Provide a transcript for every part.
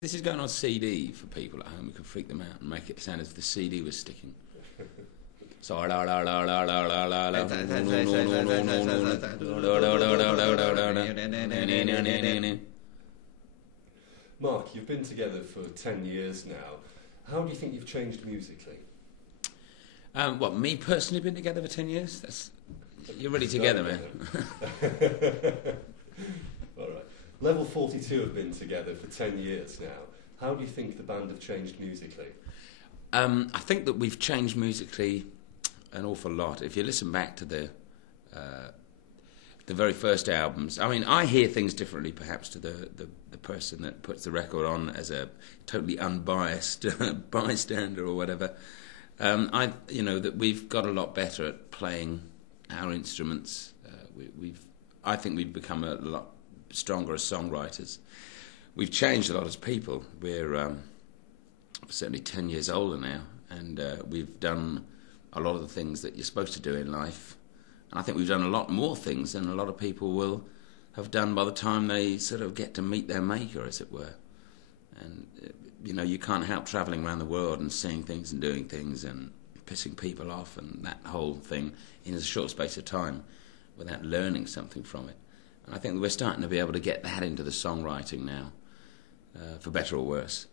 This is going on CD for people at home who can freak them out and make it sound as if the CD was sticking. So la la la la la la la la. Mark, you've been together for 10 years now. How do you think you've changed musically? What, me personally been together for 10 years? You're really together, man. All right. Level 42 have been together for 10 years now. How do you think the band have changed musically? I think that we've changed musically an awful lot. If you listen back to the very first albums, I mean, I hear things differently perhaps to the person that puts the record on as a totally unbiased bystander or whatever. That we've got a lot better at playing our instruments. I think we've become a lot stronger as songwriters. We've changed a lot as people. We're certainly 10 years older now, and we've done a lot of the things that you're supposed to do in life. And I think we've done a lot more things than a lot of people will have done by the time they sort of get to meet their maker, as it were. And, you can't help travelling around the world and seeing things and doing things and pissing people off and that whole thing in a short space of time without learning something from it. And I think that we're starting to be able to get that into the songwriting now, for better or worse.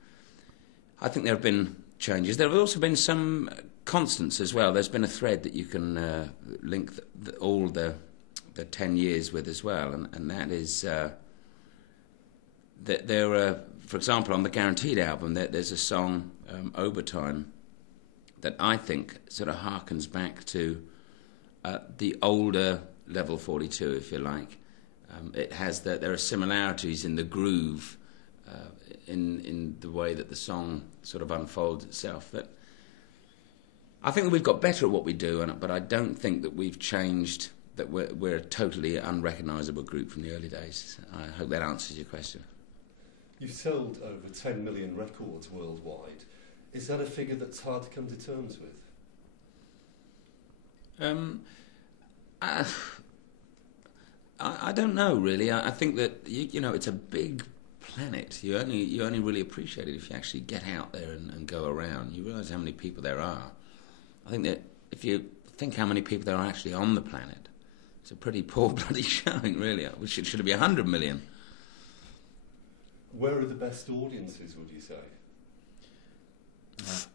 I think there have been changes. There have also been some constants as well. There's been a thread that you can link all the 10 years with as well, and that is that there are, for example, on the Guaranteed album, there's a song, Overtime, that I think sort of harkens back to the older Level 42, if you like. It has there are similarities in the groove, in the way that the song sort of unfolds itself. That I think that we've got better at what we do, but I don't think that we've changed. That we're a totally unrecognisable group from the early days. I hope that answers your question. You've sold over 10 million records worldwide. Is that a figure that's hard to come to terms with? I don't know, really. I think that it's a big planet. You only really appreciate it if you actually get out there and go around. You realise how many people there are. I think that if you think how many people there are actually on the planet, it's a pretty poor bloody showing, really. Should it be 100 million? Where are the best audiences, would you say?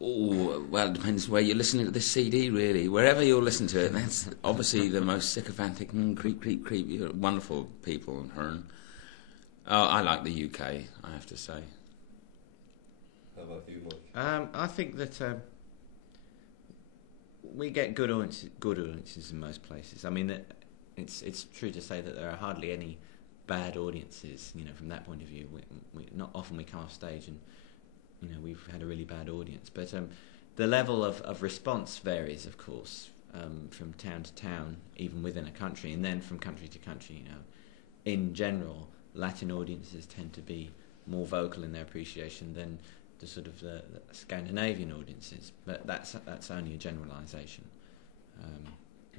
Oh, well, it depends where you're listening to this CD, really. Wherever you're listening to it, that's obviously the most sycophantic, creep, creep, creep. You're wonderful people, Hearn. Oh, I like the UK, I have to say. How about you, Mike? I think that we get good audiences in most places. I mean, it's true to say that there are hardly any bad audiences, from that point of view. Not often we come off stage and we've had a really bad audience, but the level of response varies, of course, from town to town, even within a country, and then from country to country. In general, Latin audiences tend to be more vocal in their appreciation than the sort of the Scandinavian audiences, but that's only a generalisation.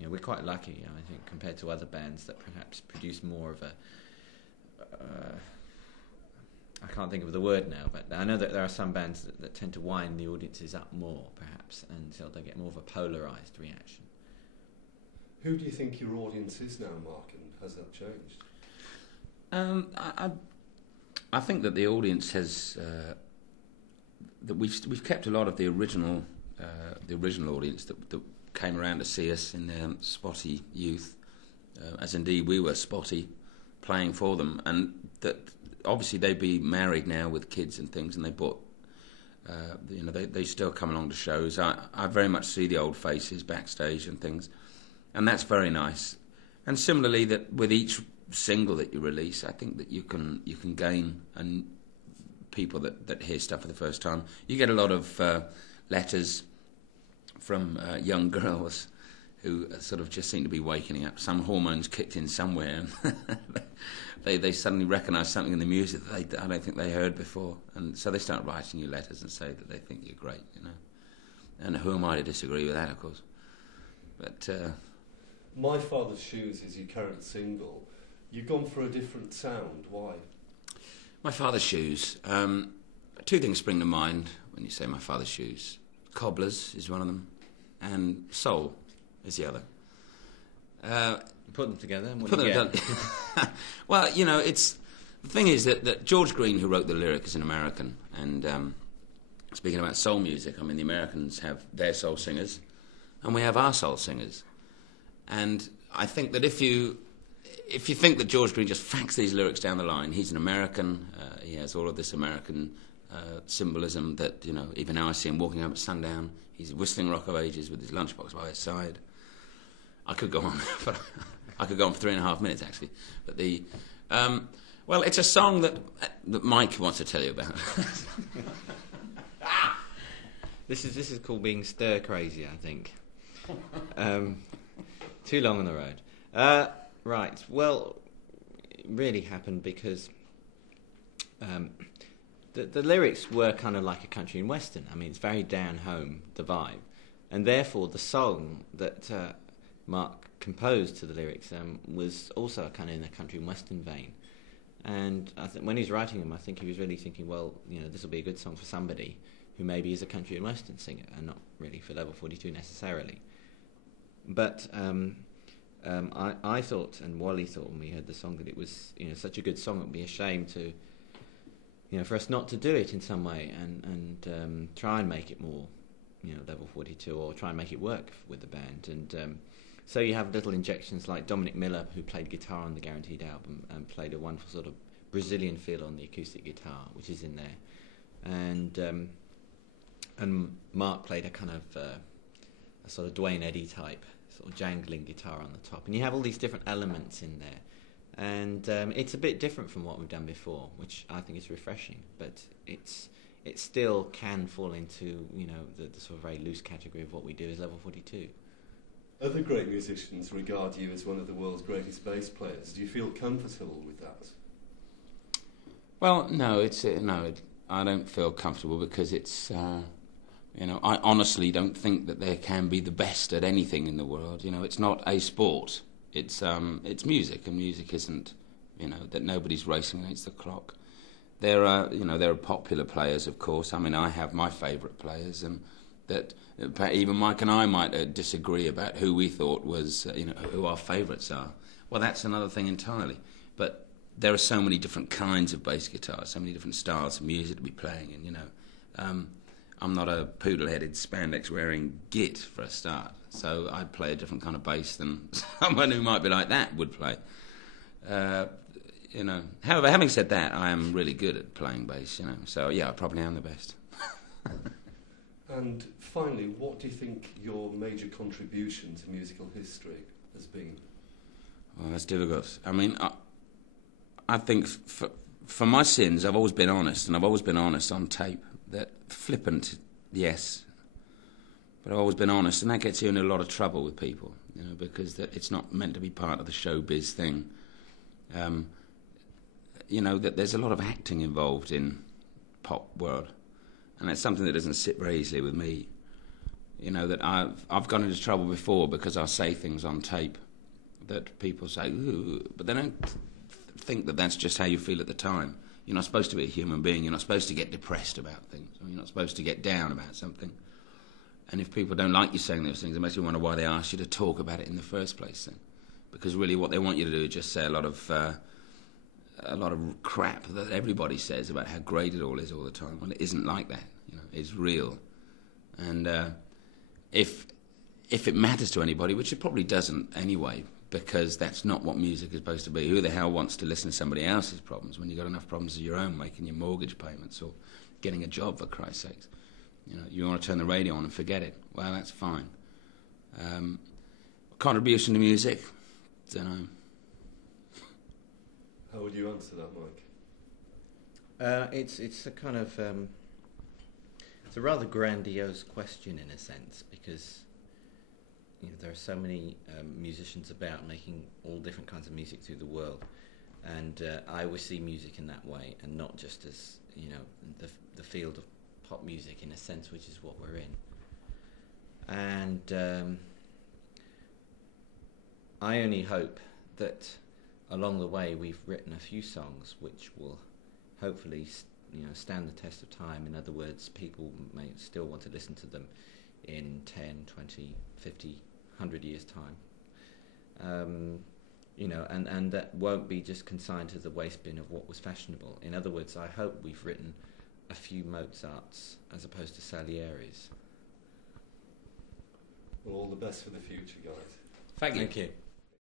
We're quite lucky, I think, compared to other bands that perhaps produce more of a I can't think of the word now, but I know that there are some bands that tend to wind the audiences up more, perhaps, and so they get more of a polarised reaction. Who do you think your audience is now, Mark, and has that changed? I think that the audience has that we've kept a lot of the original audience that came around to see us in their spotty youth, as indeed we were spotty, playing for them, and that obviously they'd be married now with kids and things, and they bought, they still come along to shows. I very much see the old faces backstage and things, and that's very nice. And similarly, that with each single that you release, I think that you can gain people that hear stuff for the first time. You get a lot of letters from young girls who sort of just seem to be waking up. Some hormones kicked in somewhere, and they suddenly recognise something in the music that I don't think they heard before, and so they start writing you letters and say that they think you're great, And who am I to disagree with that, of course? But My Father's Shoes is your current single. You've gone for a different sound. Why? My Father's Shoes. two things spring to mind when you say My Father's Shoes. Cobblers is one of them, and Soul is the other. Put them together and what Put do you them get? Well, it's the thing is that George Green, who wrote the lyric, is an American, and speaking about soul music, I mean, the Americans have their soul singers, and we have our soul singers, and I think that if you think that George Green just facts these lyrics down the line, he's an American, he has all of this American symbolism that, even now I see him walking up at sundown, he's whistling Rock of Ages with his lunchbox by his side. I could go on, but I could go on for 3.5 minutes, actually. But well, it's a song that Mike wants to tell you about. This is called being stir crazy, I think. Too long on the road. Right. Well, it really happened because the lyrics were kind of like a country and western. I mean, it's very down home, the vibe, and therefore the song that Mark composed to the lyrics was also kind of in a country and western vein. And I think when he was writing them, I think he was really thinking, well, this will be a good song for somebody who maybe is a country and western singer and not really for Level 42 necessarily. But I thought, and Wally thought when we heard the song, that it was such a good song, it would be a shame to for us not to do it in some way and try and make it more Level 42, or try and make it work with the band. And so you have little injections like Dominic Miller, who played guitar on the Guaranteed album and played a wonderful sort of Brazilian feel on the acoustic guitar, which is in there, and Mark played a kind of a sort of Dwayne Eddy type sort of jangling guitar on the top, and you have all these different elements in there, and it's a bit different from what we've done before, which I think is refreshing, but it still can fall into the sort of very loose category of what we do as Level 42. Other great musicians regard you as one of the world's greatest bass players. Do you feel comfortable with that? Well, no, I don't feel comfortable because it's, I honestly don't think that there can be the best at anything in the world. It's not a sport. It's music, and music isn't, that nobody's racing against the clock. There are popular players, of course. I mean, I have my favourite players, and that even Mike and I might disagree about who we thought was, who our favourites are. Well, that's another thing entirely. But there are so many different kinds of bass guitars, so many different styles of music to be playing, and I'm not a poodle-headed spandex-wearing git for a start, so I play a different kind of bass than someone who might be like that would play. However, having said that, I am really good at playing bass, so yeah, I probably am the best. And finally, what do you think your major contribution to musical history has been? Well, that's difficult. I mean, I think for my sins, I've always been honest, and I've always been honest on tape. That flippant, yes, but I've always been honest, and that gets you in a lot of trouble with people, because it's not meant to be part of the showbiz thing. That there's a lot of acting involved in pop world, and that's something that doesn't sit very easily with me. That I've gone into trouble before because I say things on tape that people say, ooh, but they don't think that that's just how you feel at the time. You're not supposed to be a human being. You're not supposed to get depressed about things. You're not supposed to get down about something. And if people don't like you saying those things, it makes you wonder why they asked you to talk about it in the first place then. Because really what they want you to do is just say a lot of crap that everybody says about how great it all is all the time. Well, it isn't like that. It's real. And if it matters to anybody, which it probably doesn't anyway, because that's not what music is supposed to be. Who the hell wants to listen to somebody else's problems when you've got enough problems of your own, making your mortgage payments or getting a job, for Christ's sakes? You want to turn the radio on and forget it. Well, that's fine. Contribution to music? Don't know. How would you answer that, Mike? It's a kind of it's a rather grandiose question in a sense, because there are so many musicians about making all different kinds of music through the world, and I always see music in that way, and not just as the field of pop music in a sense, which is what we're in. And I only hope that along the way we've written a few songs which will hopefully stand the test of time. In other words, people may still want to listen to them in 10, 20, 50, 100 years' time. And that won't be just consigned to the waste bin of what was fashionable. In other words, I hope we've written a few Mozarts as opposed to Salieris. Well, all the best for the future, guys. Thank you. Thank you.